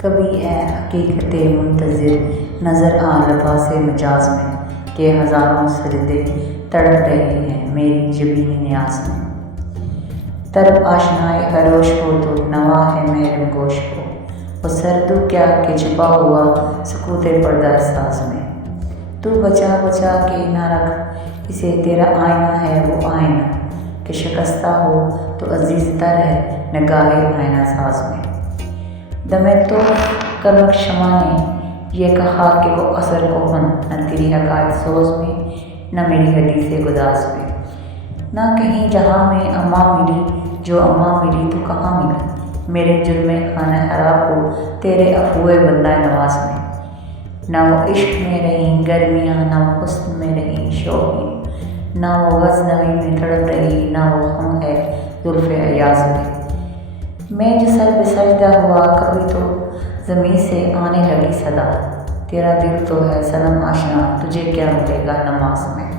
कभी है हकीकत मुंतज़िर नज़र आ लबास मजाज में कि हज़ारों सजदे तड़प रहे हैं मेरी जबीन न्याज में। तरफ आशनाए खरोश हो तो नवा है महरम गोश हो, वो सरदू क्या कि छुपा हुआ सुकूते पर्दा एहसास में। तू बचा बचा के ना रख इसे तेरा आईना है वो आईना, कि शिकस्ता हो तो अजीज़ तर है निगाहे आईना साज में। दमे तो करवक शमा ने यह कहा कि वो असर को फन न तेरी हकायत सोज में न मेरी हदीसे गुदास में। ना कहीं जहाँ में अम्मा मिली जो अम्मा मिली तो कहाँ मिली मेरे जुल्म खाना हराब को तेरे अफुए बंदा नवाज में। ना वो इश्क में रही गर्मियाँ ना वो हुस्न में रही शौकीन, ना वो गज़नवी में तड़प रही ना वो हम है जुल्फ़े अयाज़ में। मैं जो सर बेसजदा हुआ कभी तो ज़मीन से आने लगी सदा, तेरा दिल तो है सनम आशना तुझे क्या मिलेगा नमाज में।